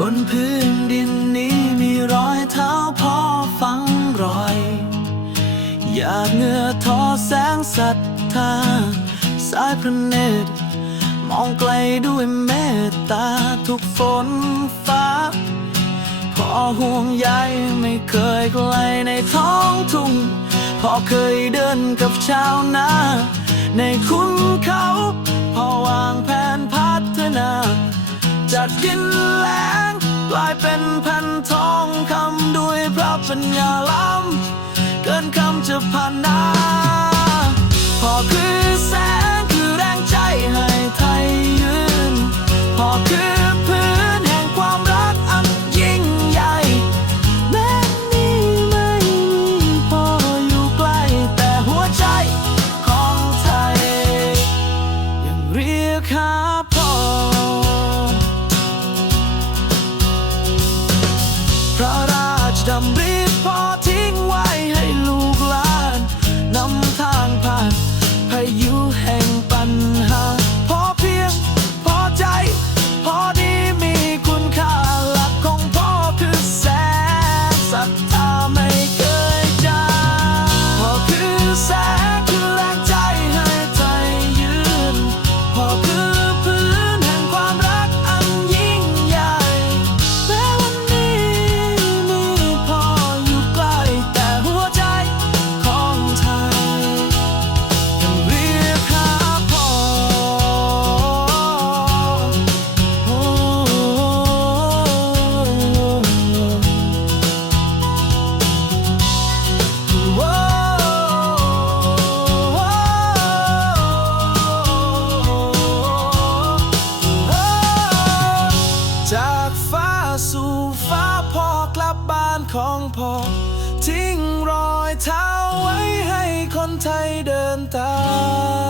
บนพื้นดินนี้มีรอยเท้าพ่อฝังรอย อยากเงื่อทอแสงศรัทธา สายพระเนตร มองไกลด้วยเมตตาทุกฝนฟ้าพ่อห่วงใยไม่เคยไกลในท้องทุ่งพ่อเคยเดินกับชาวนา ในคุณเขาพ่อวางแผนพัฒนาจากดิน พระปัญญา hey ไทยเดินตาม